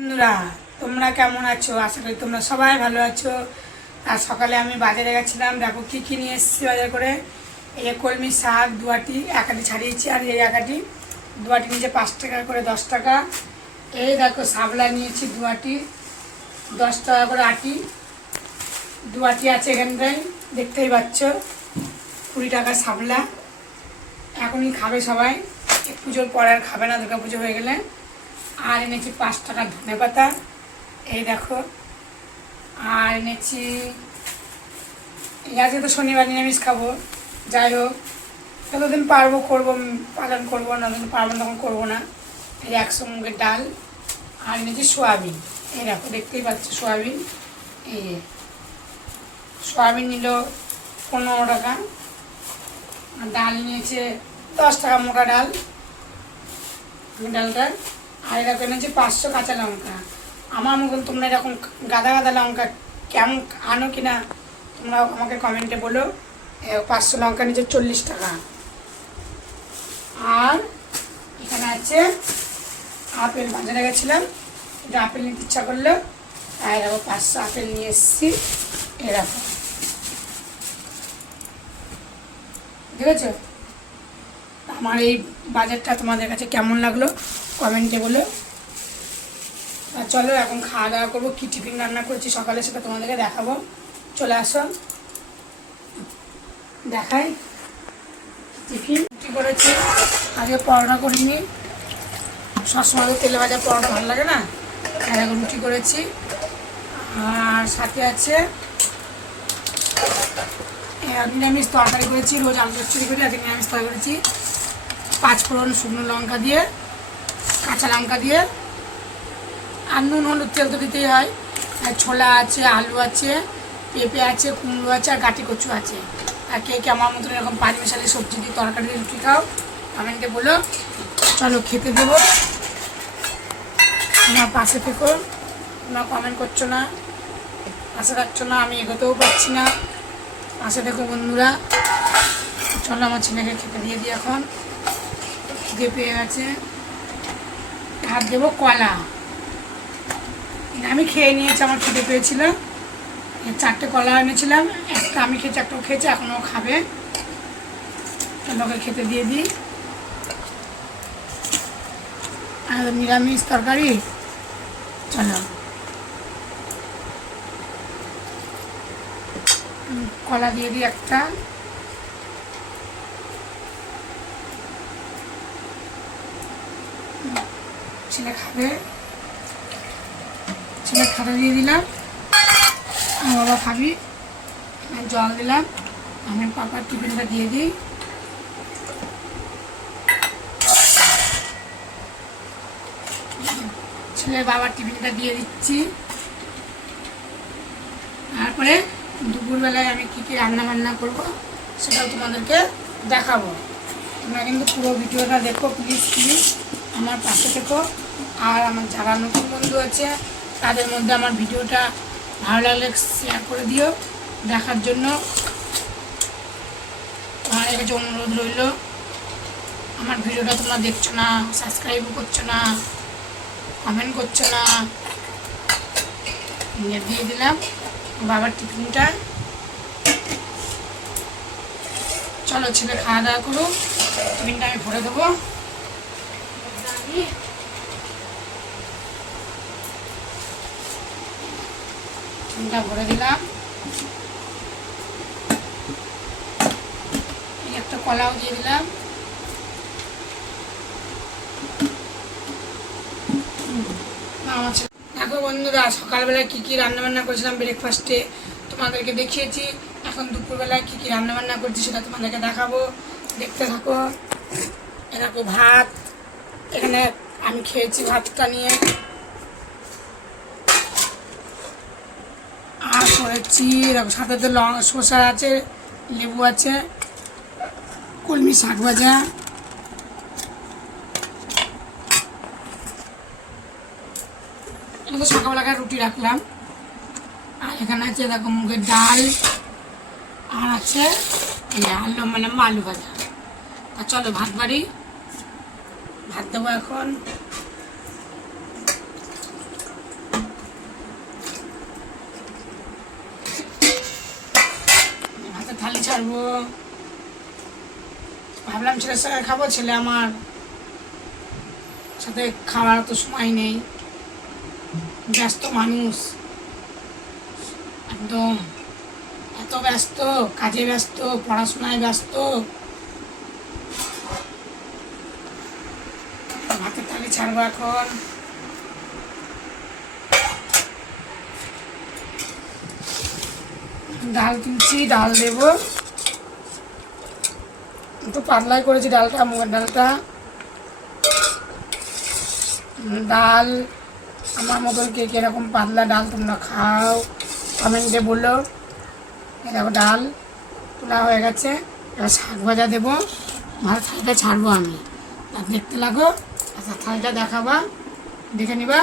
বন্ধুরা তোমরা কেমন আছো? আশা করি তোমরা সবাই ভালো আছো। আর সকালে আমি বাজারে গেছিলাম, দেখো কী কী নিয়ে এসেছি বাজার করে। এই যে কলমি শাক দুয়াটি, একাটি ছাড়িয়েছি, আর এই একাটি দুয়াটি নিচে 5 টাকা করে 10 টাকা। এই দেখো শাপলা নিয়েছি দুয়াটি 10 টাকা করে আটি, দুয়াটি আছে এখানটায় দেখতেই পাচ্ছ। 20 টাকা শাপলা, এখনই খাবে সবাই, পুজোর পরে আর খাবে না, দুর্গা পুজো হয়ে গেলে। আর এনেছি 5 টাকার ধনে পাতা, এই দেখো। আর এনেছি, আজকে তো শনিবার নিরামিষ খাবো, যাই হোক যতদিন পারবো করবো, পালন করবো, যতদিন পারবো তখন করবো না। এই 100 মুগের ডাল। আর এনেছি সোয়াবিন, এই দেখো দেখতেই পাচ্ছ সোয়াবিন। এই সোয়াবিন নিল 15 টাকা। আর ডাল নিয়েছে 10 টাকা মোটা ডাল, ডালটা। আর এরকম এনেছি 500 কাঁচা লঙ্কা। আমার মতন তোমরা এরকম গাদা গাদা লঙ্কা কেমন আনো কিনা তোমরা আমাকে কমেন্টে বলো। 500 লঙ্কা নিচে 40 টাকা। আর এখানে আছে আপেল, বাজারে গেছিলাম, এটা আপেল নিতে ইচ্ছা করলো, আর এরকম 500 আপেল নিয়ে এসেছি। এরকম ঠিক আছে। আমার এই বাজারটা তোমাদের কাছে কেমন লাগলো কমেন্টে বলো। আর চলো এখন খাওয়া দাওয়া করবো। কী টিফিন রান্না করেছি সকালে সেটা তোমাদেরকে দেখাবো, চলে আসো দেখাই। টিফিন কী করেছি, আগে পরোটা করিনি, সবসময় তো তেলে ভাজা পরোটা ভালো লাগে না, আর এখন রুটি করেছি। আর সাথে আছে নিরামিষ তরকারি করেছি, রোজ আলু চচ্চড়ি করি, আজকে নিরামিষ তরকারি করেছি। 5 ফোড়ন শুকনো লঙ্কা দিয়ে, কাঁচা লঙ্কা দিয়ে, আর নুন হলুদ তেল তো দিতেই হয়। আর ছোলা আছে, আলু আছে, পেঁপে আছে, কুমড়ো আছে, আর গাঁটি কচু আছে। আর কে কে আমার মতন এরকম 5 মিশালি সবজি দিয়ে তরকারি দিয়ে রুটি খাও কমেন্টে বলো। চলো খেতে দেবো, আমার পাশে থেকো। তোমরা কমেন্ট করছো না, পাশে থাকছো না, আমি এগোতেও পারছি না, পাশে থেকো বন্ধুরা। চলো আমার ছেলেকে খেতে দিয়ে দিই, এখন খিদে পেয়ে গেছে। ভাত দেবো কলা, আমি খেয়ে নিয়েছি, আমার খিদে পেয়েছিল। 4টে কলা এনেছিলাম, একটা আমি খেয়েছি, একটাও খেয়েছি, এখনও খাবে। লোকে খেতে দিয়ে দিই। আর নিরামিষ তরকারি, চলো কলা দিয়ে দিই একটা। ছেলে খাবে, ছেলে খাতা দিয়ে দিলাম। আমার বাবা খাবি, জল দিলাম। আমি পাপার টিফিনটা দিয়ে দিই। ছেলের বাবার টিফিনটা দিয়ে দিচ্ছি। তারপরে দুপুরবেলায় আমি কী কী রান্না বান্না করবো সেটাও তোমাদেরকে দেখাবো। তোমরা কিন্তু পুরো ভিডিওটা দেখো প্লিজ প্লিজ, আমার পাশে থেকো। আর আমার যারা নতুন বন্ধু আছে তাদের মধ্যে আমার ভিডিওটা ভালো লাগলে শেয়ার করে দিও দেখার জন্য। তোমাদের কাছে অনুরোধ রইল, আমার ভিডিওটা তোমরা দেখছো না, সাবস্ক্রাইবও করছো না, কমেন্ট করছো না। দিয়ে দিলাম বাবার টিফিনটা। চলো ছেলে খাওয়া দাওয়া করুক, টিফিনটা আমি ভরে দেবো। টিফিনটা ভরে দিলাম, একটা কলাও দিয়ে দিলাম। দেখো বন্ধুরা সকালবেলায় কী কী রান্নাবান্না করেছিলাম ব্রেকফাস্টে তোমাদেরকে দেখিয়েছি। এখন দুপুরবেলায় কী কী রান্নাবান্না করছি সেটা তোমাদেরকে দেখাবো, দেখতে থাকো। এরকম ভাত, এখানে আমি খেয়েছি ভাতটা নিয়ে। আর করেছি এরকম সাথে তো শসা আছে, লেবু আছে, কলমি শাক ভাজা। তো সকালবেলাকার রুটি রাখলাম। আর এখানে আছে দেখো মুগের ডাল, আর আছে এই আলু আলু ভাজা। তা চলো ভাত বাড়ি, ভাত দেবো এখন। ছাড়বো। ভাবলাম ছেলের সঙ্গে খাবো, ছেলে আমার সাথে খাওয়ার তো সময় নেই, ব্যস্ত মানুষ একদম, এত ব্যস্ত, কাজে ব্যস্ত, পড়াশোনায় ব্যস্ত। ভাতের থালি ছাড়বো এখন। ডাল তুলছি, ডাল দেবো, একটু পাতলাই করেছি ডালটা, মুগের ডালটা। ডাল আমার মতন কে কীরকম পাতলা ডাল তোমরা খাও কমেন্টে বললো। এই দেখো ডাল তোলা হয়ে গেছে, এবার শাক ভাজা দেবো, ভালো থালিটা ছাড়বো আমি, আর দেখতে লাগো। আচ্ছা থালিটা দেখাবা, দেখে নিবা।